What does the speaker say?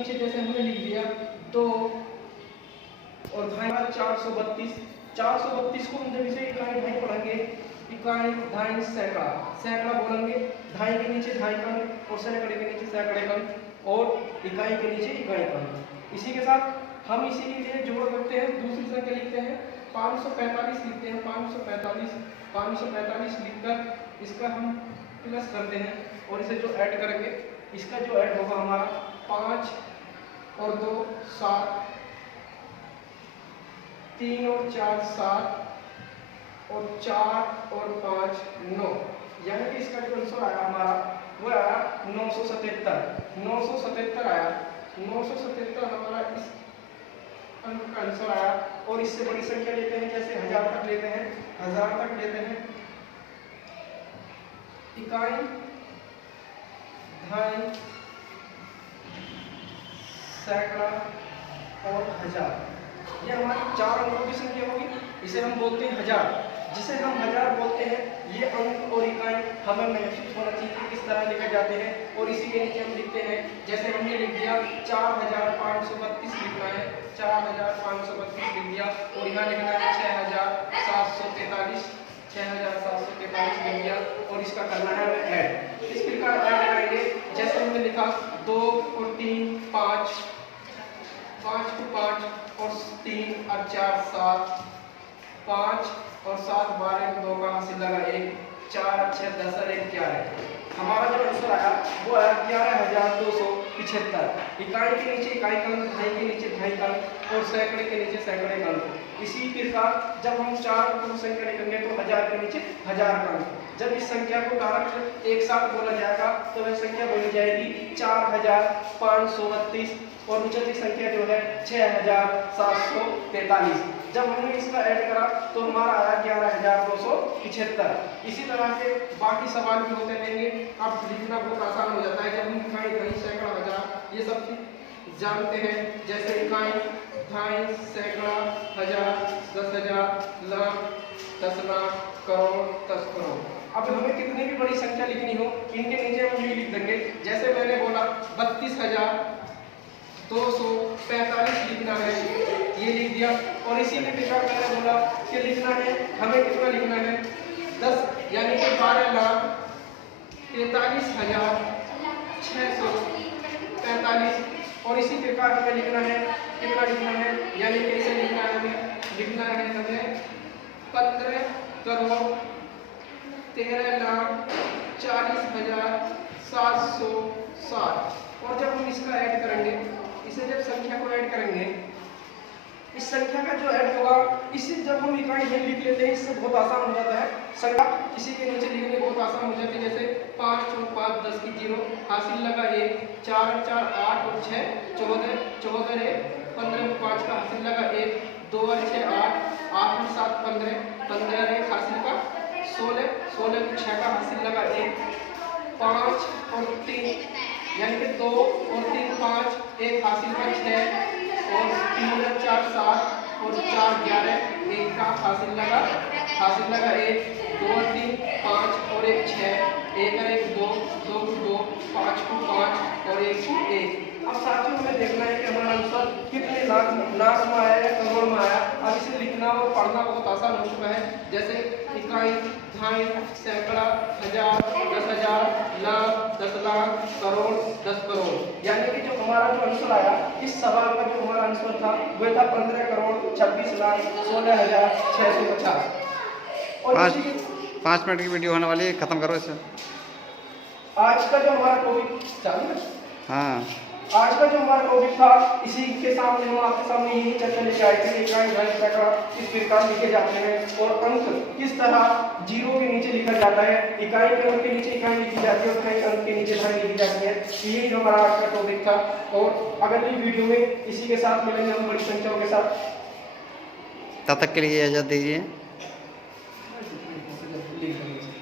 नीचे जैसे हमने लिख दिया 2 और ढाई 432। 432 को हम जब इसे इकाई ढाई पढ़ेंगे, इकाई ढाई सैकड़ा, सैकड़ा बोलेंगे, ढाई के नीचे ढाई कण और सैकड़े के नीचे सैकड़े कण और इकाई के नीचे इकाई कण। इसी के साथ हम इसी के लिए जोड़ करते हैं, दूसरी संख्या लिखते हैं 545 लिखते हैं। 545 लिखकर इसका हम प्लस करते हैं और इसे जो ऐड करेंगे, इसका जो ऐड होगा हमारा 5 और 2 7, 3 और 4 7 और 4 और 5 9, यानी कि इसका जो आंसर आया हमारा वो आया 977। 977 आया, 977 हमारा इस अंक का आंसर आया। और इससे बड़ी संख्या लेते हैं, जैसे 1000 तक लेते हैं, 1000 तक लेते हैं। इकाई ढाई सैकड़ा और 1000, ये हमारी 4 अंकों की संख्या होगी। इसे हम बोलते हैं 1000। जिसे हम 1000 बोलते हैं, ये अंक और इकाई हमें महसूस होना चाहिए कि किस तरह लिखे जाते हैं। और इसी के नीचे हम लिखते हैं, जैसे हमने लिख दिया 4532 लिखना है, 4532 लिख दिया और यहाँ लिखना है 6743, 6743 लिख दिया और इसका करना है हमें ऐड। इस प्रकार ऐड करेंगे, जैसे हमने लिखा 2 और 3 5, 5 को 5 और 3 और 4 7, 5 और 7 12 2 का हासिल लगा 1, 4 6 10 और 1 11। हमारा जो आंसर आया वो आया 11275। इकाई के नीचे इकाई कण, ढाई के नीचे ढाई कण और सैकड़े के नीचे सैकड़े कण। इसी प्रकार जब हम 4 को संख्या लिखेंगे तो 1000 के नीचे 1000 कण। जब इस संख्या को डायरेक्ट एक साथ बोला जाएगा तो वह संख्या बोली जाएगी 4532 और नीचे की संख्या जो है 6743। जब हमने इसका ऐड करा तो हमारा आया 11275। इसी तरह से बाकी सवाल भी होते रहेंगे। अब लिखना बहुत आसान हो जाता है जब हम इकाई ढाई सैकड़ा 1000 ये सब जानते हैं। जैसे इकाई ढाई सैकड़ा 1000 10,000 लाख 10 लाख करोड़ 10 करोड़। अब हमें कितनी भी बड़ी संख्या लिखनी हो, इनके नीचे हम ये लिख देंगे। जैसे मैंने बोला 32,245 लिखना है, ये लिख दिया। और इसी के प्रकार मैंने बोला कि लिखना है, हमें कितना लिखना है 10, यानी कि 12,43,645। और इसी प्रकार हमें लिखना है, कितना लिखना है, यानी कि इसे लिखना है हमें 15 करोड़ 13,40,760। और जब हम इसका ऐड करेंगे, इसे जब संख्या को ऐड करेंगे, इस संख्या का जो ऐड होगा, इसे जब हम इकाई में लिख लेते हैं, इससे बहुत आसान हो जाता है। संख्या इसी के नीचे लिखने बहुत आसान हो जाती है। जैसे 5 और 5 10 की 0 हासिल लगा 1, 4 और 4 8 और 6 14, 14 है 15 में 5 का हासिल लगा 1, 2 और 6 8, 8 और 7 15, 15 है हासिल का 16, 16 में 6 का हासिल लगा 1, 5 और 3 यानी कि 2 और 3 5, 1 हासिल का 6 और 3 और 4 7 और 4 11, 1 का हासिल लगा 1, 2 और 3 5 और 1 6, 1 और 1 2, 2 को 2, 5 को 5 और 1 को 1। अब साथियों हमें देखना है कि हमारा आंसर कितने लाख में आया या करोड़ में आया। अब इसे लिखना और पढ़ना बहुत आसान हो चुका है। जैसे इकाई ढाई सैकड़ा 1000 10,000 लाख 10 लाख करोड़ 10 करोड़, यानी कि जो हमारा जो आंसर आया इस सवाल का जो हमारा आंसर था वह था 15 करोड़ 26 लाख 16,650। और 5 मिनट की वीडियो होने वाली है, खत्म करो इसे। आज का जो हमारा टॉपिक चालू है, हाँ आज का जो हमारा टॉपिक था, इसी के सामने हम आपके सामने यही चर्चा लेके आए थे। इकाई ढाई सैकड़ा किस प्रकार लिखे जाते हैं और अंक किस तरह 0 के नीचे लिखा जाता है, इकाई के अंक के नीचे इकाई लिखी जाती है और ढाई अंक के नीचे ढाई लिखी जाती है। यही जो हमारा आज का टॉपिक था। और अगली वीडियो में इसी के साथ मिलेंगे हम बड़ी संख्याओं के साथ। तब तक के लिए इजाजत दीजिए।